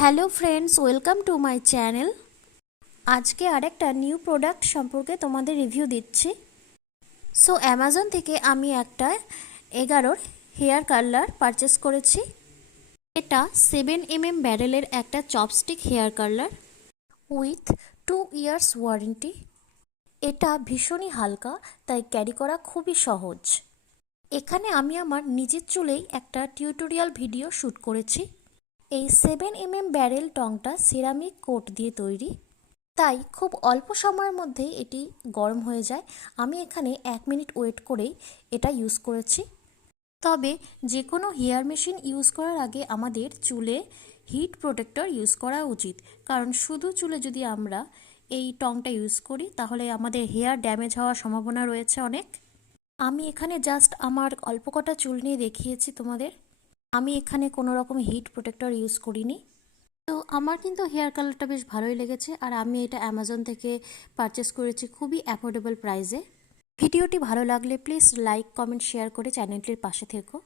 Hello friends, welcome to my channel. আজকে আরেকটা new product সম্পর্কে তোমাদের রিভিউ দিচ্ছি। সো অ্যামাজন থেকে আমি একটা 11 হেয়ার কার্লার পারচেস করেছি। এটা 7mm ব্যারেলের একটা chopstick hair curler with 2 years warranty. এটা ভীষণই হালকা, তাই ক্যারি করা খুবই সহজ। এখানে আমি আমার নিজের চুলেই একটা টিউটোরিয়াল ভিডিও শ্যুট করেছি। এই 7mm ব্যারেল টংটা সিরামিক কোট দিয়ে তৈরি, তাই খুব অল্প সময়ের মধ্যেই এটি গরম হয়ে যায়। আমি এখানে 1 মিনিট ওয়েট করেই এটা ইউজ করেছি। তবে যে কোনো হেয়ার মেশিন ইউজ করার আগে আমাদের চুলে হিট প্রোটেক্টর ইউজ করা উচিত, কারণ শুধু চুলে যদি আমরা এই টংটা ইউজ করি তাহলে আমাদের হেয়ার ড্যামেজ হওয়ার সম্ভাবনা রয়েছে অনেক। আমি এখানে জাস্ট আমার অল্প কটা চুল নিয়ে দেখিয়েছি তোমাদের। আমি এখানে কোনো রকম হিট প্রোটেক্টর ইউজ করিনি। তো আমার কিন্তু হেয়ার কালারটা বেশ ভালোই লেগেছে, আর আমি এটা অ্যামাজন থেকে পারচেস করেছি খুবই অ্যাফোর্ডেবল প্রাইসে। ভিডিওটি ভালো লাগলে প্লিজ লাইক, কমেন্ট, শেয়ার করে চ্যানেলটির পাশে থেকো।